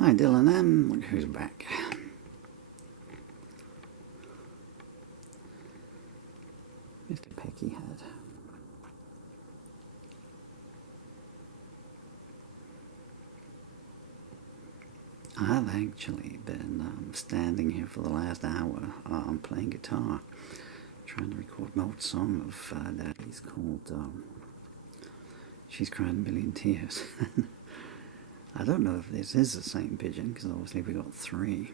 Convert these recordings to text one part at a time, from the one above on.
Hi Dylan M, look who's back. Mr. Peckyhead. I've actually been standing here for the last hour playing guitar, trying to record an old song of Daddy's called She's Cried a Million Tears. I don't know if this is the same pigeon, because obviously we got three.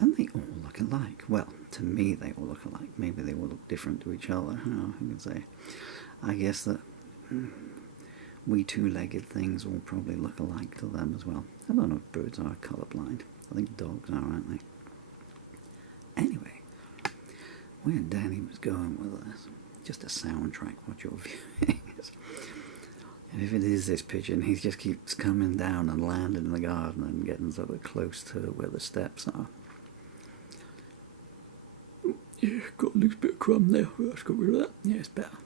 And they all look alike. Well, to me they all look alike. Maybe they will look different to each other. Who can say? I guess that we two-legged things all probably look alike to them as well. I don't know if birds are colourblind. I think dogs are, aren't they? Anyway, where Danny was going with this, just a soundtrack, what you're viewing is. And if it is this pigeon, he just keeps coming down and landing in the garden and getting sort of close to where the steps are. Yeah, got a little bit of crumb there. Let's get rid of that. Yeah, it's better.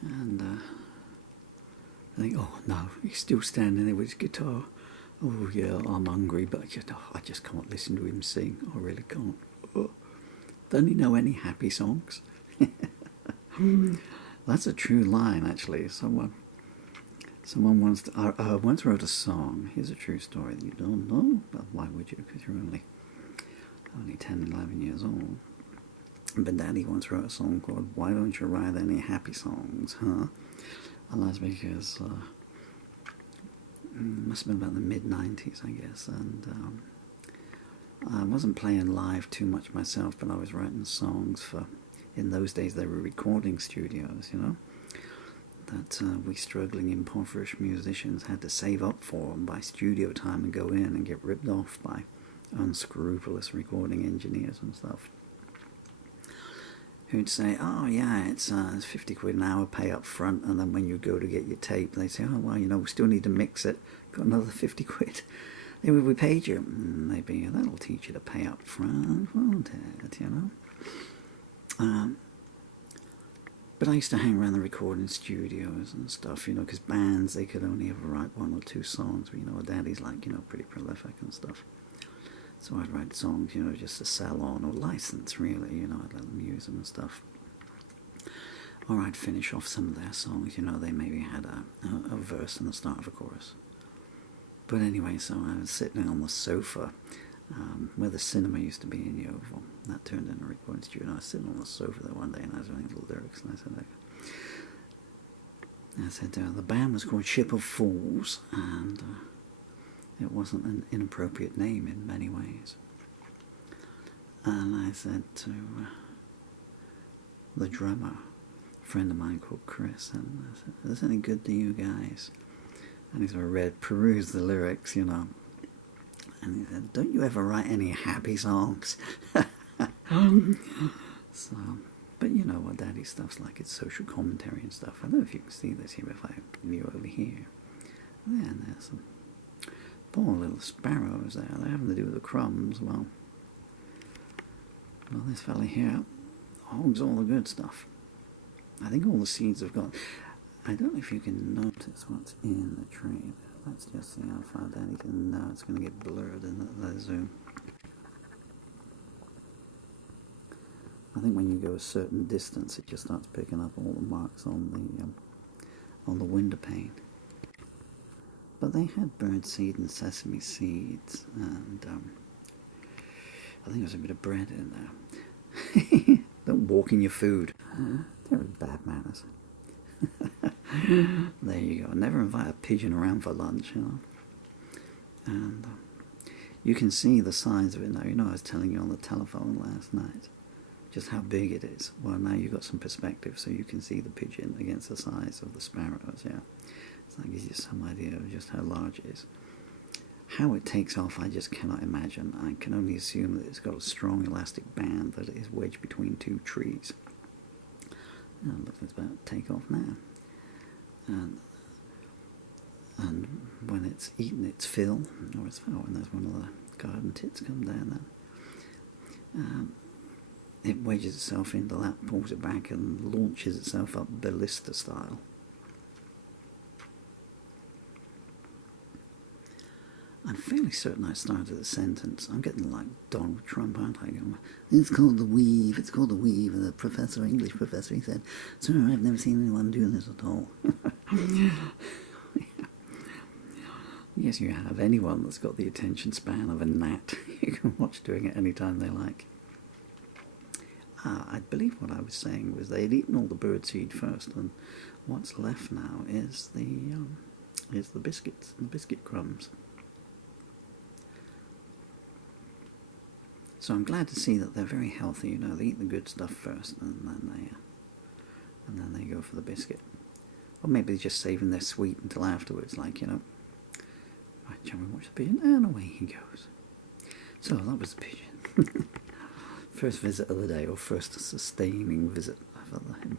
And I think, oh no, he's still standing there with his guitar. Oh yeah, I'm hungry, but I just can't listen to him sing. I really can't. Oh. Don't he know any happy songs? That's a true line, actually. Someone once wrote a song. Here's a true story that you don't know. Well, why would you? Because you're only 10, 11 years old. But Daddy once wrote a song called "Why Don't You Write Any Happy Songs, Huh?" And that's because it must have been about the mid-90s, I guess. And I wasn't playing live too much myself, but I was writing songs for. In those days, they were recording studios, you know, that we struggling, impoverished musicians had to save up for them by studio time and go in and get ripped off by unscrupulous recording engineers and stuff, who'd say, oh yeah, it's 50 quid an hour pay up front, and then when you go to get your tape, they say, oh well, you know, we still need to mix it, got another 50 quid. Then we paid you. And they'd be, that'll teach you to pay up front, won't it, you know? But I used to hang around the recording studios and stuff, you know, because bands, they could only ever write one or two songs, but, you know, Daddy's like, you know, pretty prolific and stuff. So I'd write songs, you know, just to sell on or license, really, you know, I'd let them use them and stuff. Or I'd finish off some of their songs, you know, they maybe had a verse and the start of a chorus. But anyway, so I was sitting on the sofa where the cinema used to be in Yeovil. That turned into a recording studio, and I was sitting on the sofa there one day and I was writing little lyrics, and I said the band was called Ship of Fools, and it wasn't an inappropriate name in many ways. And I said to the drummer, a friend of mine called Chris, and I said, is this any good to you guys? And he sort of perused the lyrics, you know. And he said, don't you ever write any happy songs? So, but you know what Daddy stuff's like, it's social commentary and stuff. I don't know if you can see this here, if I view over here. There, and there's some poor little sparrows there. They're having to do with the crumbs. Well, this fella here hogs all the good stuff. I think all the seeds have gone. I don't know if you can notice what's in the tray. Let's just see how far Daddy can. No, it's going to get blurred in the zoom. I think when you go a certain distance, it just starts picking up all the marks on the window pane. But they had birdseed and sesame seeds, and I think there's a bit of bread in there. Don't walk in your food. They're bad manners. There you go. Never invite a pigeon around for lunch, you know. And you can see the size of it now. You know, I was telling you on the telephone last night just how big it is. Well, now you've got some perspective, so you can see the pigeon against the size of the sparrows, yeah. So that gives you some idea of just how large it is. How it takes off, I just cannot imagine. I can only assume that it's got a strong elastic band that is wedged between two trees. And look, it's about to take off now. And when it's eaten its fill, and there's one of the garden tits come down there, it wedges itself into that, pulls it back, and launches itself up ballista style. I'm fairly certain I started the sentence. I'm getting like Donald Trump, aren't I? It's called the weave. It's called the weave. And the professor, English professor, he said, "Sir, I've never seen anyone do this at all." Yes, you have. Anyone that's got the attention span of a gnat, you can watch doing it anytime they like. I believe what I was saying was they'd eaten all the birdseed first, and what's left now is the biscuits, the biscuit crumbs. So I'm glad to see that they're very healthy. You know, they eat the good stuff first, and then they go for the biscuit. Or maybe they're just saving their sweet until afterwards, like, you know. Right, shall we watch the pigeon? And away he goes. So that was the pigeon. First visit of the day, or first sustaining visit. I felt like him.